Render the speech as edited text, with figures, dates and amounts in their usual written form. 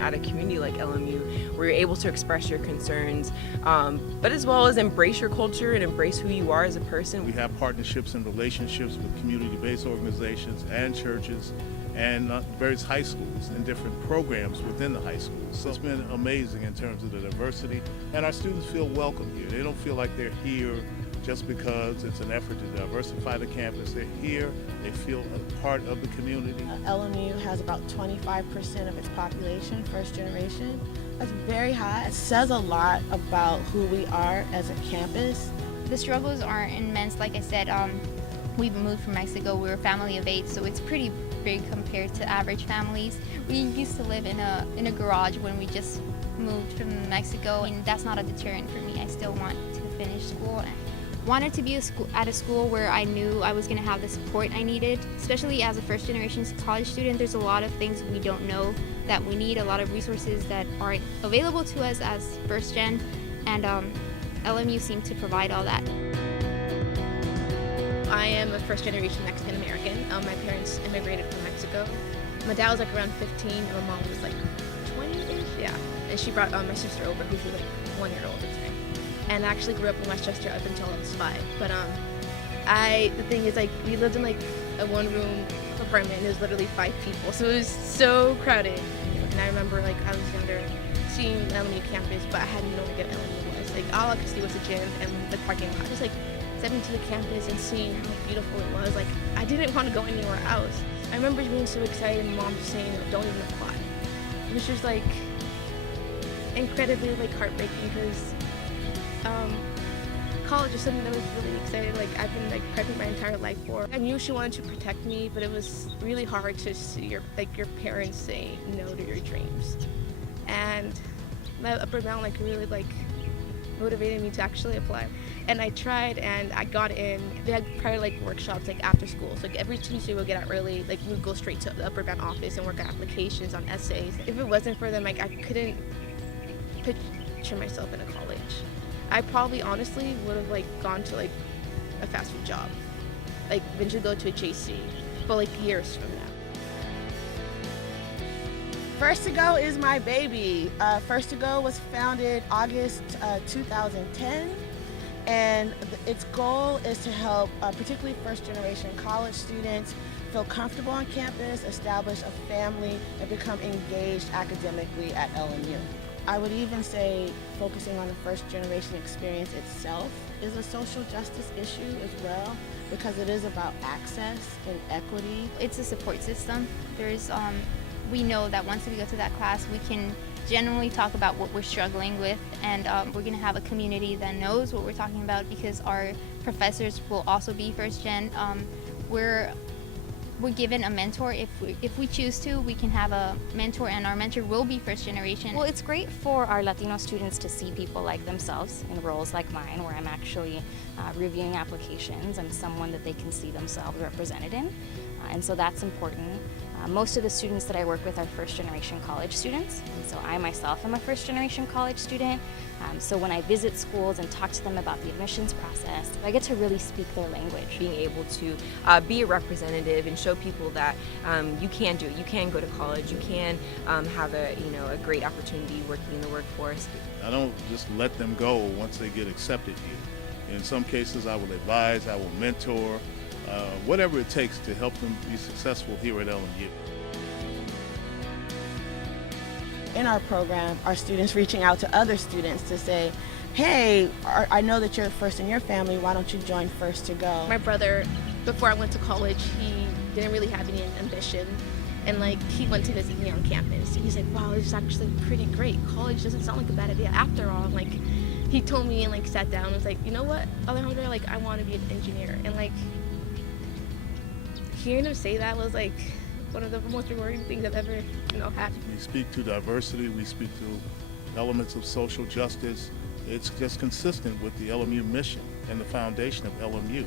At a community like LMU, where you're able to express your concerns, but as well as embrace your culture and embrace who you are as a person. We have partnerships and relationships with community-based organizations and churches and various high schools and different programs within the high schools. So it's been amazing in terms of the diversity, and our students feel welcome here. They don't feel like they're here just because it's an effort to diversify the campus. They're here, they feel a part of the community. LMU has about 25% of its population first generation. That's very high. It says a lot about who we are as a campus. The struggles aren't immense. Like I said, we moved from Mexico. We're a family of 8, so it's pretty big compared to average families. We used to live in a garage when we just moved from Mexico, and that's not a deterrent for me. I still want to finish school. Wanted to be at a school where I knew I was going to have the support I needed. Especially as a first generation college student, there's a lot of things we don't know that we need, a lot of resources that aren't available to us as first gen, and LMU seemed to provide all that. I am a first generation Mexican American. My parents immigrated from Mexico. My dad was like around 15 and my mom was like 20-ish, yeah. And she brought my sister over, who was like 1 year old at the time. And I actually grew up in Westchester up until I was 5. But the thing is, like, we lived in like a 1-room apartment and it was literally 5 people. So it was so crowded. And I remember, like, I was younger seeing LMU campus, but I had no idea what LMU was. Like, all I could see was the gym and the parking lot. Just like stepping to the campus and seeing how beautiful it was. Like, I didn't want to go anywhere else. I remember being so excited and mom just saying, don't even apply. It was just like incredibly like heartbreaking because college is something that I was really excited. Like, I've been like prepping my entire life for. I knew she wanted to protect me, but it was really hard to see your parents say no to your dreams. And my upper Mount like really like motivated me to actually apply. And I tried and I got in. They had prior like workshops like after school. So like every Tuesday we'll get out early, like we'd go straight to the upper Mount office and work on applications, on essays. If it wasn't for them, like I couldn't picture myself in a college. I probably honestly would have like gone to like a fast food job, like eventually go to a JC, but like years from now. First to Go is my baby. First to Go was founded August 2010, and its goal is to help particularly first generation college students feel comfortable on campus, establish a family, and become engaged academically at LMU. I would even say focusing on the first generation experience itself is a social justice issue as well, because it is about access and equity. It's a support system. We know that once we go to that class, we can generally talk about what we're struggling with, and we're going to have a community that knows what we're talking about because our professors will also be first gen. We're given a mentor. If we choose to, we can have a mentor, and our mentor will be first generation. Well, it's great for our Latino students to see people like themselves in roles like mine, where I'm actually reviewing applications. I'm someone that they can see themselves represented in, and so that's important. Most of the students that I work with are first generation college students, and so I myself am a first generation college student. So when I visit schools and talk to them about the admissions process, I get to really speak their language. Being able to be a representative and show people that you can do it. You can go to college. You can have a great opportunity working in the workforce. I don't just let them go once they get accepted here. In some cases, I will advise, I will mentor, whatever it takes to help them be successful here at LMU. In our program, our students reaching out to other students to say, hey, I know that you're first in your family, why don't you join First to Go? My brother, before I went to college, he didn't really have any ambition, and like he went to visit me on campus. He's like, wow, this is actually pretty great. College doesn't sound like a bad idea after all. Like, he told me and like sat down and was like, you know what, Alejandra, like I want to be an engineer. And like hearing him say that was like one of the most rewarding things I've ever had. We speak to diversity, we speak to elements of social justice. It's just consistent with the LMU mission and the foundation of LMU.